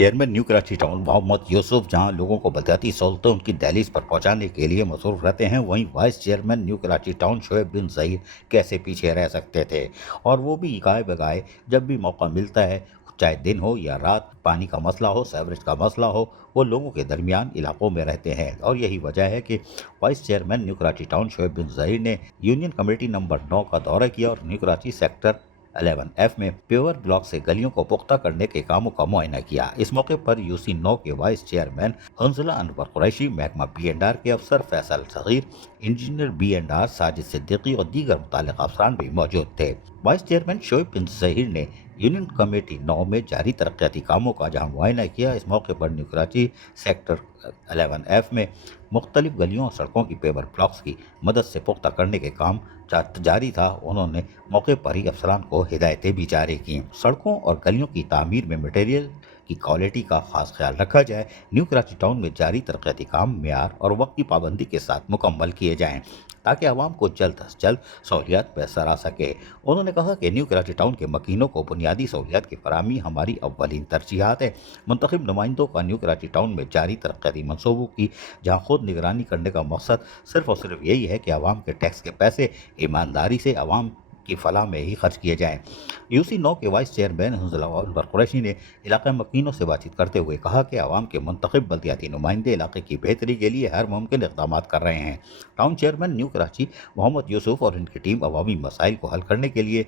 Chairman New Karachi town محمد یوسف جہاں لوگوں کو بلدیاتی سہولتیں ان کی دہلیز پر پہنچانے کے لیے مصروف رہتے ہیں، وہیں vice chairman New Karachi Town Shoaib bin Zaheer کیسے پیچھے رہ سکتے تھے، اور وہ بھی گائے بگائے جب بھی موقع ملتا ہے، چاہے دن ہو یا رات، پانی کا مسئلہ ہو، سیوریج کا مسئلہ ہو، وہ لوگوں کے درمیان علاقوں میں رہتے ہیں۔ اور یہی وجہ ہے کہ vice chairman New Karachi Town Shoaib bin Zaheer نے یونین کمیٹی نمبر 9 کا دورہ کیا اور نیو کراچی سیکٹر 11F میں پیور بلاک سے گلیوں کو پختہ کرنے کے کاموں کا معائنہ کیا۔ اس موقع پر UC 9 کے وائس چیئرمین حنظلہ انور قریشی، محکمہ B&R کے افسر فیصل صغیر، انجینئر B&R ساجد صدیقی اور دیگر متعلقہ افسران بھی موجود تھے۔ وائس چیئرمین شعیب بن ظہیر نے یونین کمیٹی 9 میں جاری ترقیاتی کاموں کا جہاں معائنہ کیا، اس موقع پر نیو کراچی سیکٹر 11F میں مختلف گلیوں اور سڑکوں کی پیور بلاکس کی مدد سے پختہ کرنے کے کام جاری تھا۔ انہوں نے موقع پر ہی افسران کو ہدایتیں بھی جاری کیں۔ سڑکوں اور گلیوں کی تعمیر میں مٹیریل کی کوالٹی کا خاص خیال رکھا جائے، نیو کراچی ٹاؤن میں جاری ترقیاتی کام معیار اور وقت کی پابندی کے ساتھ مکمل کیے جائیں تاکہ عوام کو جلد از جلد سہولیات میسر آ سکے۔ انہوں نے کہا کہ نیو کراچی ٹاؤن کے مکینوں کو بنیادی سہولیات کی فراہمی ہماری اولین ترجیحات ہے۔ منتخب نمائندوں کا نیو کراچی ٹاؤن میں جاری ترقیاتی منصوبوں کی جہاں خود نگرانی کرنے کا مقصد صرف اور صرف یہی ہے کہ عوام کے ٹیکس کے پیسے ایمانداری سے عوام کی فلاح میں ہی خرچ کیے جائیں۔ UC 9 کے وائس چیئرمین حنظلہ انور قریشی نے علاقہ مکینوں سے بات چیت کرتے ہوئے کہا کہ عوام کے منتخب بلدیاتی نمائندے علاقے کی بہتری کے لیے ہر ممکن اقدامات کر رہے ہیں۔ ٹاؤن چیئرمین نیو کراچی محمد یوسف اور ان کی ٹیم عوامی مسائل کو حل کرنے کے لیے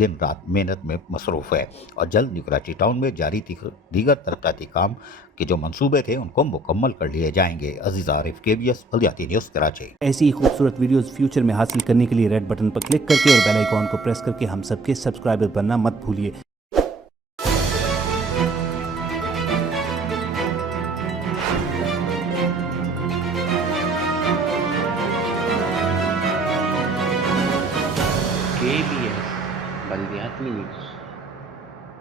دن رات محنت میں مصروف ہے اور جلد نیو کراچی ٹاؤن میں جاری دیگر ترقیاتی کام کے جو منصوبے تھے ان کو مکمل کر لیے جائیں گے۔ عزیز عارف، KBS بلدیاتی نیوز کراچی۔ ایسی ہی خوبصورت ویڈیوز فیوچر میں حاصل کرنے کے لیے ریڈ بٹن پر کلک کر کے اور بیل آئیکن کو پریس کر کے ہم سب کے سبسکرائبر بننا مت بھولیے۔ KBS بلدیاتی نیوز۔